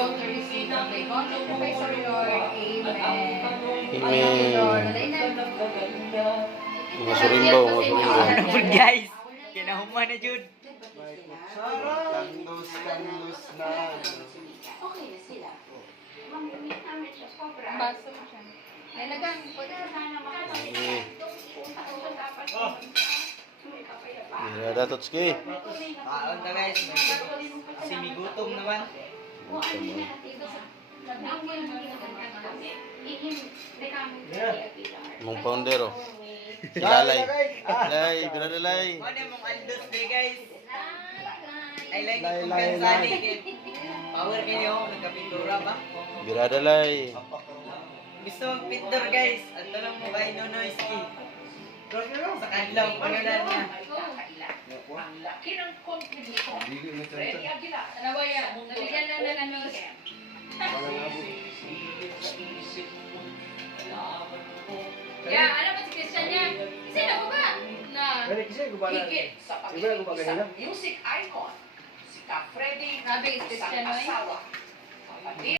below to receive the play. Contact po kayo sa Lord. Amen. Amen. Mga surimbaw, mga surimbaw. Ano po guys? Kinahuman na Jud. Kandos na. Okay na sila. Baso mo siya. Nalagang po na Okay. Mira datot ski. Kaon ta guys. Simigutom naman. Mong pounder oh. Si Lalay. Lay, Lalay. Ano mong aldos day guys? I like it kung kansani. Power kayo, nagkapintura ba? Birada lay. Gusto mong picture guys. At lang mo kay Nonoy Ski. Sa kadlaw, pangalan niya. Nawaya. Nabigyan na na namin. Ya, ano ba si Christian niya? Sino ko ba? Na Higit sa pakikinig sa music icon, si Ka Freddy Grabe, Christian, isang oy. asawa.